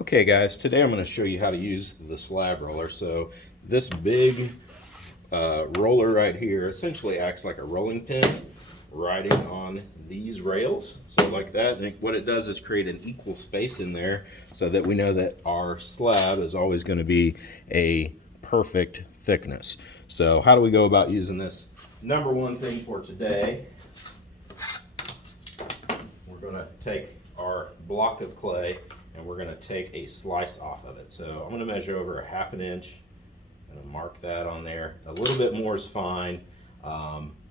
Okay guys, today I'm going to show you how to use the slab roller. So this big roller right here essentially acts like a rolling pin riding on these rails. So like that, and what it does is create an equal space in there so that we know that our slab is always going to be a perfect thickness. So how do we go about using this? Number one thing for today, we're going to take our block of clay and we're going to take a slice off of it. So I'm going to measure over 1/2 inch. I'm going to mark that on there. A little bit more is fine,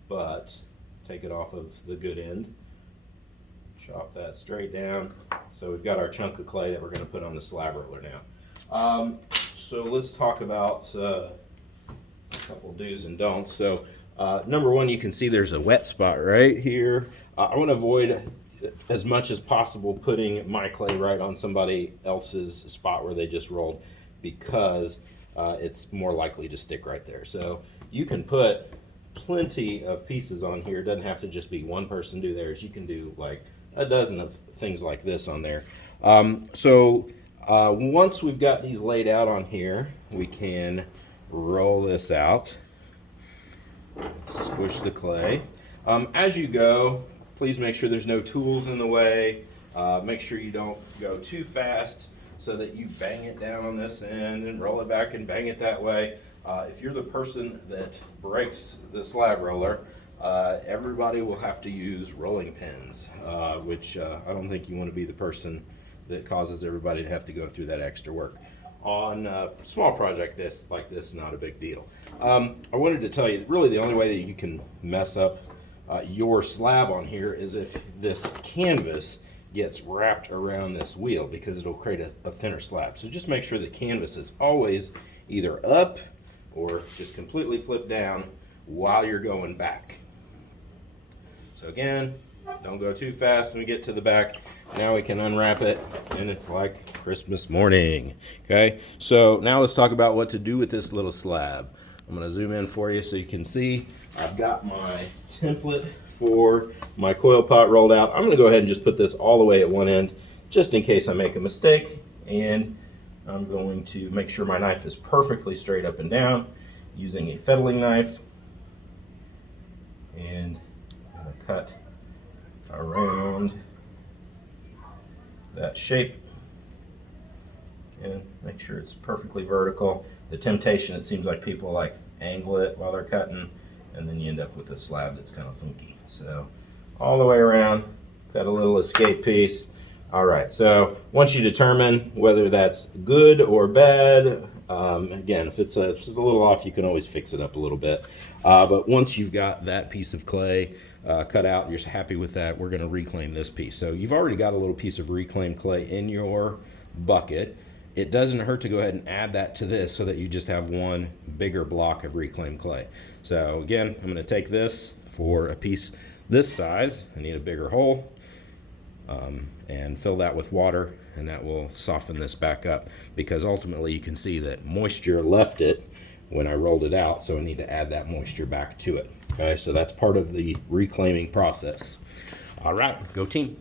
but take it off of the good end. Chop that straight down. So we've got our chunk of clay that we're going to put on the slab roller now. So let's talk about a couple do's and don'ts. So number one, you can see there's a wet spot right here. I want to avoid as much as possible putting my clay right on somebody else's spot where they just rolled, because it's more likely to stick right there. So you can put plenty of pieces on here. It doesn't have to just be one person do theirs. You can do like a dozen of things like this on there. Once we've got these laid out on here, we can roll this out, squish the clay. As you go, please make sure there's no tools in the way. Make sure you don't go too fast so that you bang it down on this end and roll it back and bang it that way. If you're the person that breaks the slab roller, everybody will have to use rolling pins, which I don't think you want to be the person that causes everybody to have to go through that extra work. On a small project like this, not a big deal. I wanted to tell you, really the only way that you can mess up your slab on here is if this canvas gets wrapped around this wheel, because it'll create a thinner slab. So just make sure the canvas is always either up or just completely flipped down while you're going back. So again, don't go too fast when we get to the back. Now we can unwrap it and it's like Christmas morning. Okay, so now let's talk about what to do with this little slab. I'm going to zoom in for you so you can see. I've got my template for my coil pot rolled out. I'm going to go ahead and just put this all the way at one end just in case I make a mistake, and I'm going to make sure my knife is perfectly straight up and down using a fettling knife, and I'm going to cut around that shape and make sure it's perfectly vertical. The temptation, it seems like people like angle it while they're cutting, and then you end up with a slab that's kind of funky. So all the way around, got a little escape piece. All right, so once you determine whether that's good or bad, again, if it's just a little off, you can always fix it up a little bit. But once you've got that piece of clay cut out, you're happy with that, we're gonna reclaim this piece. So you've already got a little piece of reclaimed clay in your bucket. It doesn't hurt to go ahead and add that to this so that you just have one bigger block of reclaimed clay. So again, I'm going to take this for a piece this size. I need a bigger hole, and fill that with water, and that will soften this back up, because ultimately you can see that moisture left it when I rolled it out, so I need to add that moisture back to it. Okay, so that's part of the reclaiming process. All right, go team.